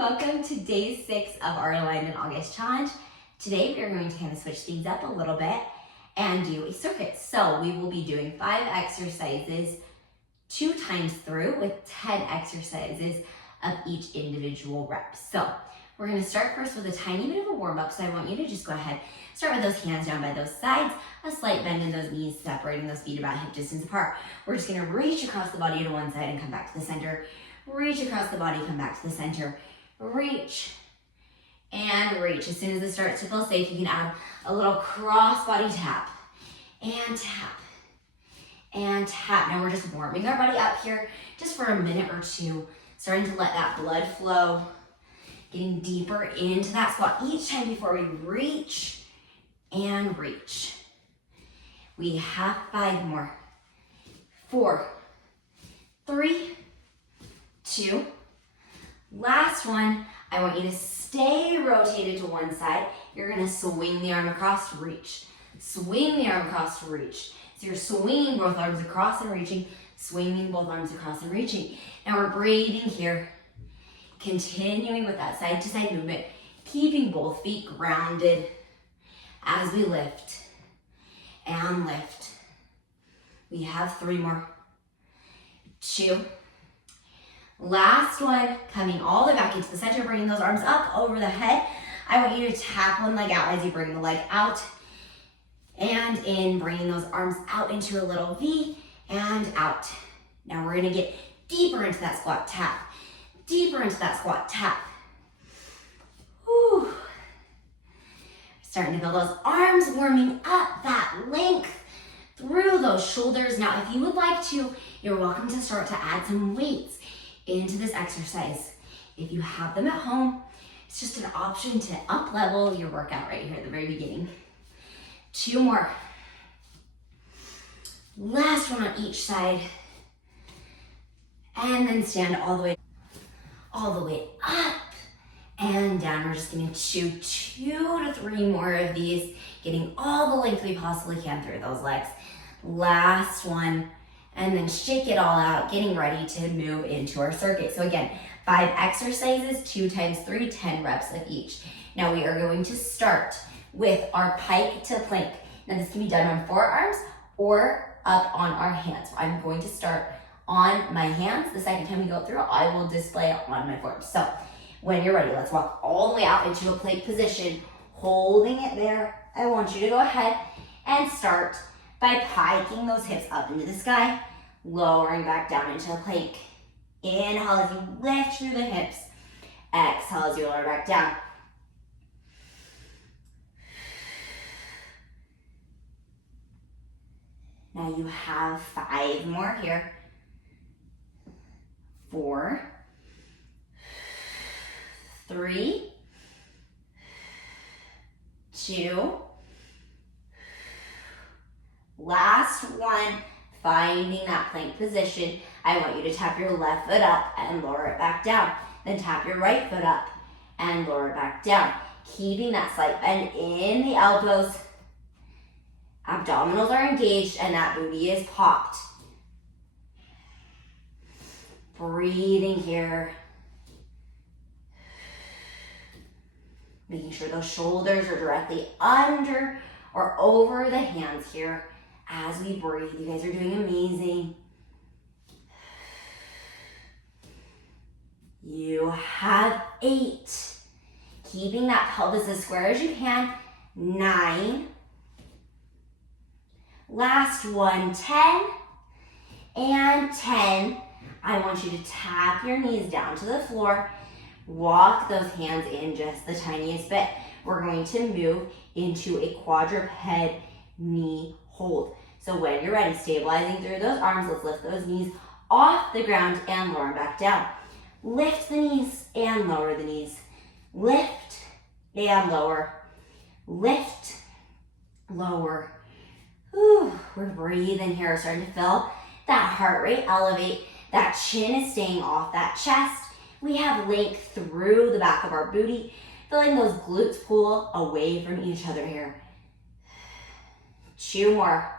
welcome to day 6 of our Alignment August Challenge. Today we are going to kind of switch things up a little bit and do a circuit. So we will be doing 5 exercises 2 times through with 10 exercises of each individual rep. So we're going to start first with a tiny bit of a warm up. So I want you to just go ahead, start with those hands down by those sides, a slight bend in those knees, separating those feet about hip distance apart. We're just going to reach across the body to one side and come back to the center. Reach across the body, come back to the center. Reach and reach. As soon as it starts to feel safe, you can add a little cross body tap and tap and tap. Now we're just warming our body up here just for a minute or two, starting to let that blood flow, getting deeper into that squat each time before we reach and reach. We have 5 more. 4, 3, 2, last one. I want you to stay rotated to one side. You're gonna swing the arm across, reach. Swing the arm across, reach. So you're swinging both arms across and reaching, swinging both arms across and reaching. Now we're breathing here, continuing with that side to side movement, keeping both feet grounded as we lift and lift. We have 3 more. 2, last one, coming all the way back into the center, bringing those arms up over the head. I want you to tap one leg out as you bring the leg out and in, bringing those arms out into a little V and out. Now we're gonna get deeper into that squat tap, deeper into that squat tap. Whew. Starting to feel those arms warming up, that length through those shoulders. Now, if you would like to, you're welcome to start to add some weights into this exercise. If you have them at home, it's just an option to up level your workout right here at the very beginning. 2 more. Last one on each side. And then stand all the way up and down. We're just gonna do 2 to 3 more of these, getting all the length we possibly can through those legs. Last one. And then shake it all out, getting ready to move into our circuit. So again, 5 exercises, 2 times 3, 10 reps of each. Now we are going to start with our pike to plank. Now this can be done on forearms or up on our hands. I'm going to start on my hands. The second time we go through, I will display it on my forearms. So when you're ready, let's walk all the way out into a plank position, holding it there. I want you to go ahead and start by piking those hips up into the sky, lowering back down into a plank. Inhale as you lift through the hips. Exhale as you lower back down. Now you have 5 more here. 4, 3, 2, last one, finding that plank position. I want you to tap your left foot up and lower it back down. Then tap your right foot up and lower it back down. Keeping that slight bend in the elbows. Abdominals are engaged and that booty is popped. Breathing here. Making sure those shoulders are directly under or over the hands here. As we breathe, you guys are doing amazing. You have 8. Keeping that pelvis as square as you can. 9. Last one, 10. And 10. I want you to tap your knees down to the floor. Walk those hands in just the tiniest bit. We're going to move into a quadruped knee hold. So when you're ready, stabilizing through those arms, let's lift those knees off the ground and lower back down. Lift the knees and lower the knees. Lift and lower. Lift, lower. Whew, we're breathing here, starting to feel that heart rate elevate. That chin is staying off that chest. We have length through the back of our booty, feeling those glutes pull away from each other here. 2 more.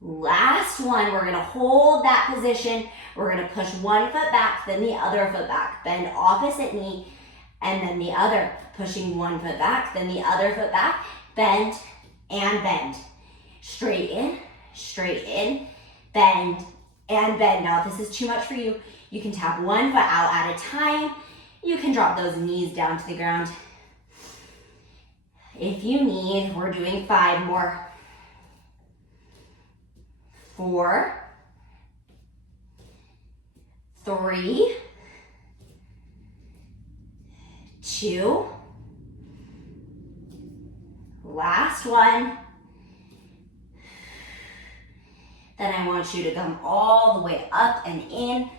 Last one, we're gonna hold that position. We're gonna push one foot back, then the other foot back. Bend opposite knee, and then the other. Pushing one foot back, then the other foot back. Bend and bend. Straight in, bend and bend. Now, if this is too much for you, you can tap one foot out at a time. You can drop those knees down to the ground. If you need, we're doing 5 more. 4, 3, 2, last one. Then I want you to come all the way up and in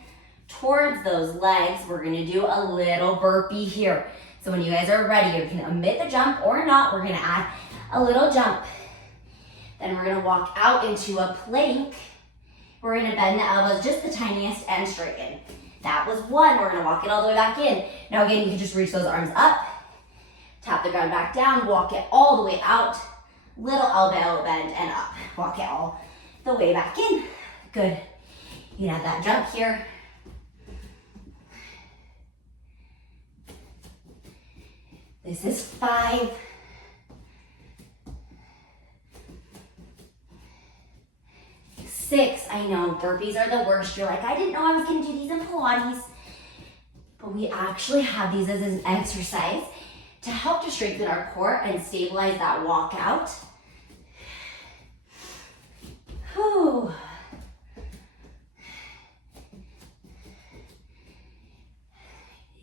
towards those legs. We're gonna do a little burpee here. So when you guys are ready, you can omit the jump or not. We're gonna add a little jump. Then we're gonna walk out into a plank. We're gonna bend the elbows just the tiniest and straighten. That was 1. We're gonna walk it all the way back in. Now again, you can just reach those arms up, tap the ground back down, walk it all the way out, little elbow bend and up. Walk it all the way back in. Good. You can have that jump here. This is 5. 6, I know, burpees are the worst. You're like, I didn't know I was gonna do these in Pilates. But we actually have these as an exercise to help to strengthen our core and stabilize that walk out. Whew.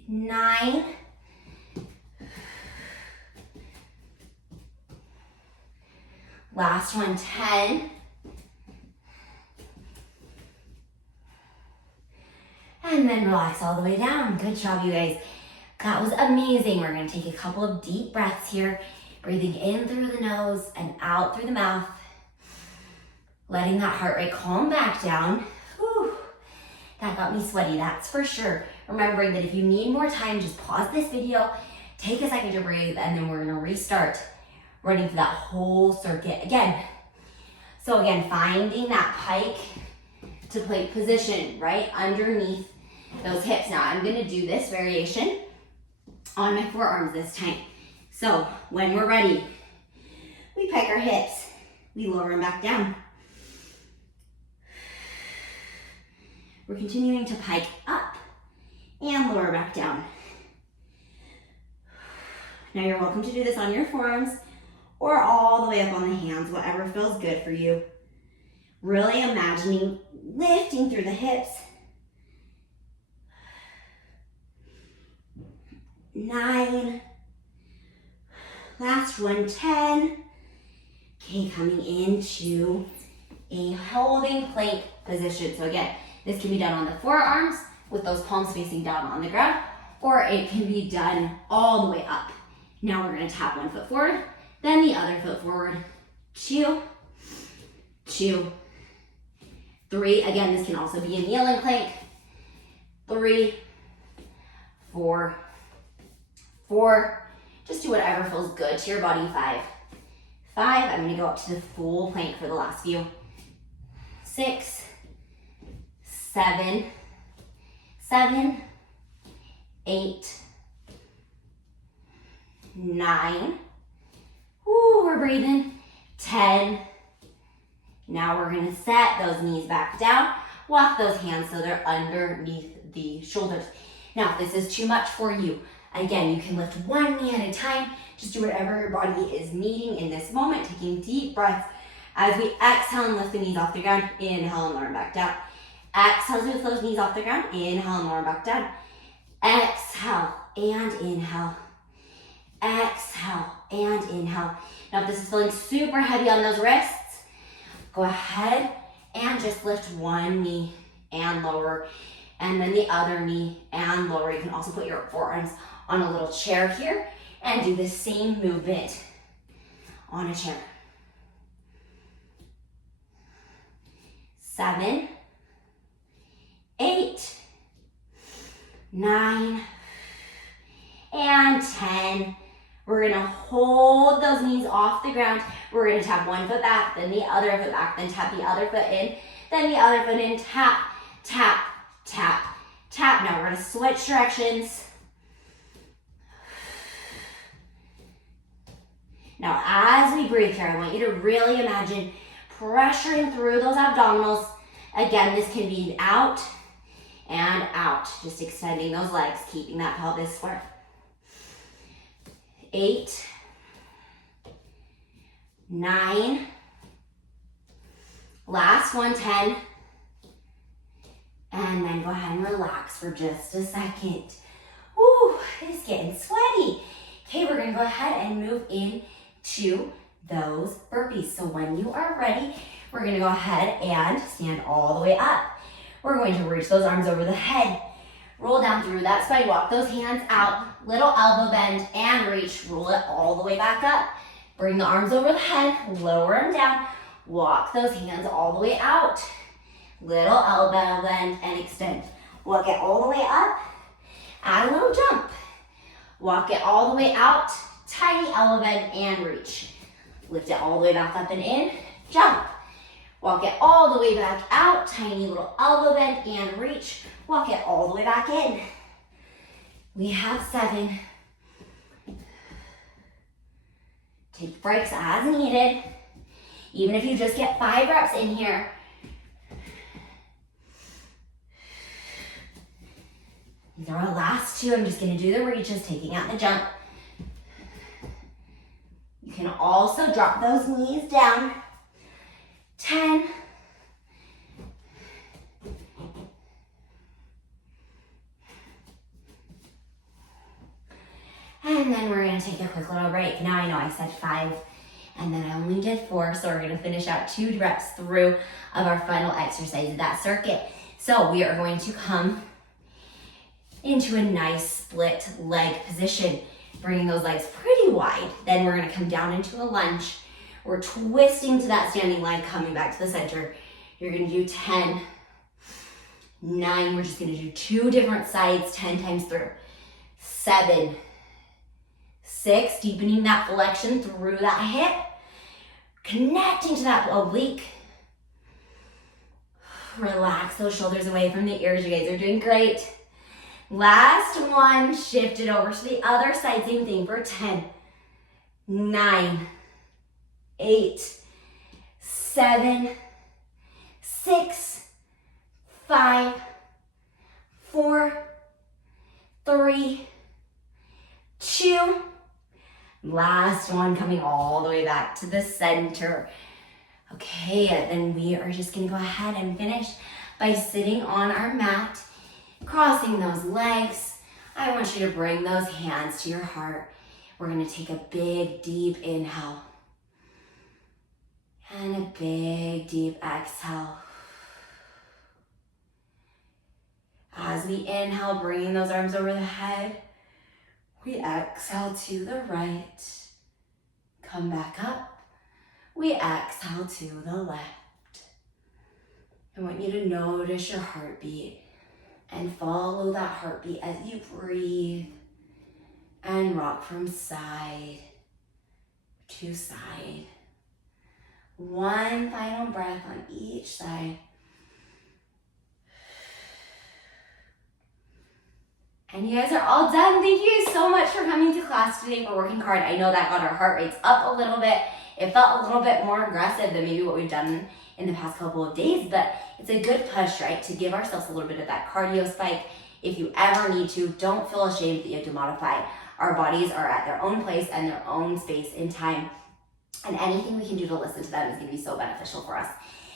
Nine. Last one, 10. And then relax all the way down. Good job, you guys. That was amazing. We're gonna take a couple of deep breaths here, breathing in through the nose and out through the mouth. Letting that heart rate calm back down. Whew. That got me sweaty, that's for sure. Remembering that if you need more time, just pause this video, take a second to breathe, and then we're gonna restart running through that whole circuit again. So again, finding that pike to plank position right underneath those hips. Now I'm gonna do this variation on my forearms this time. So when we're ready, we pike our hips, we lower them back down. We're continuing to pike up and lower back down. Now you're welcome to do this on your forearms or all the way up on the hands, whatever feels good for you. Really imagining lifting through the hips. 9. Last one, 10. Okay, coming into a holding plank position. So again, this can be done on the forearms with those palms facing down on the ground, or it can be done all the way up. Now we're gonna tap one foot forward, then the other foot forward. 2, 2, 3. Again, this can also be a kneeling plank. 3, 4, 4. Just do whatever feels good to your body. 5, 5. I'm gonna go up to the full plank for the last few. 6, 7, 7, 8, 9. Ooh, we're breathing. 10. Now we're gonna set those knees back down. Walk those hands so they're underneath the shoulders. Now, if this is too much for you, again, you can lift one knee at a time. Just do whatever your body is needing in this moment, taking deep breaths. As we exhale and lift the knees off the ground, inhale and lower back down. Exhale to lift those knees off the ground, inhale and lower back down. Exhale and inhale. Exhale and inhale. Now, if this is feeling super heavy on those wrists, go ahead and just lift one knee and lower, and then the other knee and lower. You can also put your forearms on a little chair here and do the same movement on a chair. 7, 8, 9, and 10. We're gonna hold those knees off the ground. We're gonna tap one foot back, then the other foot back, then tap the other foot in, then the other foot in, tap, tap, tap, tap. Now we're gonna switch directions. Now as we breathe here, I want you to really imagine pressuring through those abdominals. Again, this can be out and out, just extending those legs, keeping that pelvis square. 8, 9, last one, 10, and then go ahead and relax for just a second. Woo, it's getting sweaty. Okay, we're gonna go ahead and move into those burpees. So when you are ready, we're gonna go ahead and stand all the way up. We're going to reach those arms over the head, roll down through that spine, walk those hands out, little elbow bend and reach, roll it all the way back up. Bring the arms over the head, lower them down, walk those hands all the way out. Little elbow bend and extend. Walk it all the way up, add a little jump. Walk it all the way out, tiny elbow bend and reach. Lift it all the way back up and in, jump. Walk it all the way back out, tiny little elbow bend and reach. Walk it all the way back in. We have 7. Take breaks as needed. Even if you just get 5 reps in here. These are our last 2. I'm just gonna do the reaches, taking out the jump. You can also drop those knees down. 10. And then we're gonna take a quick little break. Now I know I said 5 and then I only did 4, so we're gonna finish out 2 reps through of our final exercise of that circuit. So we are going to come into a nice split leg position, bringing those legs pretty wide. Then we're gonna come down into a lunge. We're twisting to that standing leg, coming back to the center. You're gonna do 10, 9, we're just gonna do 2 different sides 10 times through. 7, 6, deepening that flexion through that hip, connecting to that oblique. Relax those shoulders away from the ears. You guys are doing great. Last one, shift it over to the other side, same thing for 10, 9, 8, 7, 6, 5, 4, 3, 2. Last one, coming all the way back to the center. Okay, then we are just gonna go ahead and finish by sitting on our mat, crossing those legs. I want you to bring those hands to your heart. We're gonna take a big, deep inhale. And a big, deep exhale. As we inhale, bringing those arms over the head, we exhale to the right. Come back up. We exhale to the left. I want you to notice your heartbeat and follow that heartbeat as you breathe and rock from side to side. One final breath on each side. And you guys are all done. Thank you so much for coming to class today, for working hard. I know that got our heart rates up a little bit. It felt a little bit more aggressive than maybe what we've done in the past couple of days, but it's a good push, right? To give ourselves a little bit of that cardio spike. If you ever need to, don't feel ashamed that you have to modify. Our bodies are at their own place and their own space in time. And anything we can do to listen to them is going to be so beneficial for us.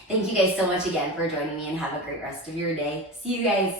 Thank you guys so much again for joining me, and have a great rest of your day. See you guys.